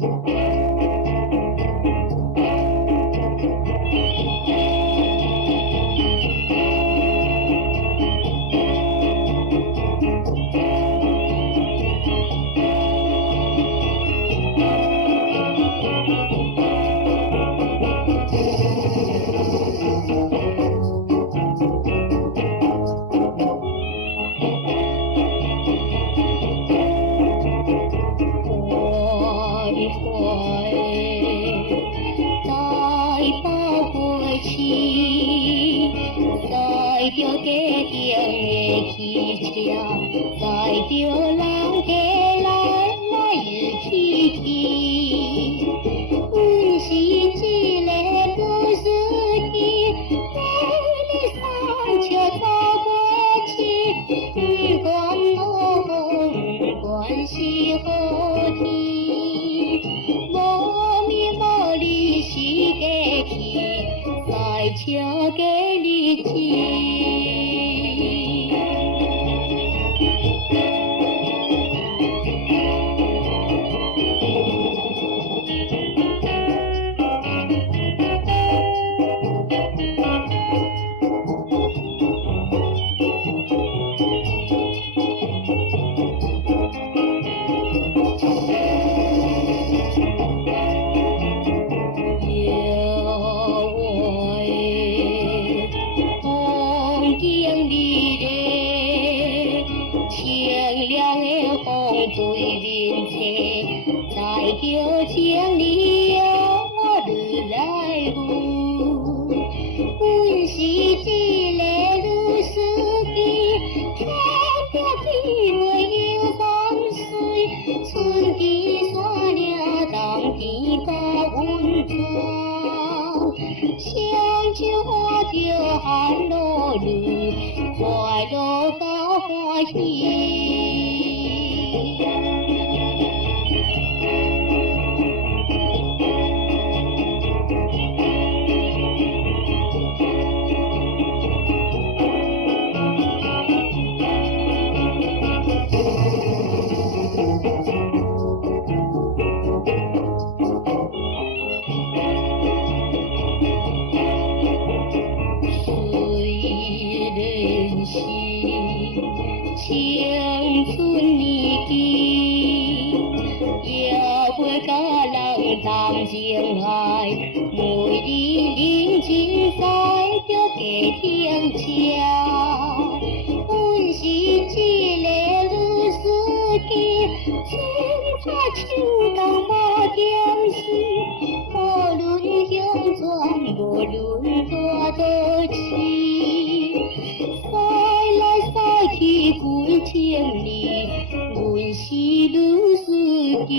载着家庭的汽车，载着人家来去去。阮是一个老司机，带你山车走过去，不管路，不管是何天，无名无利是假去，赛车给你骑。清凉的风对面车，载着千里我日来赴。阮是一个女司机，牵着机会游山水，春天山岭，冬天高温泉，双手画着寒落雨，快乐到欢喜。青春年纪，也会甲人谈情爱，每日认真载着家庭车。阮是一个女司机，春夏秋冬无点事，无论乡村，无论大都市。驶来驶去几千里，阮是女司机。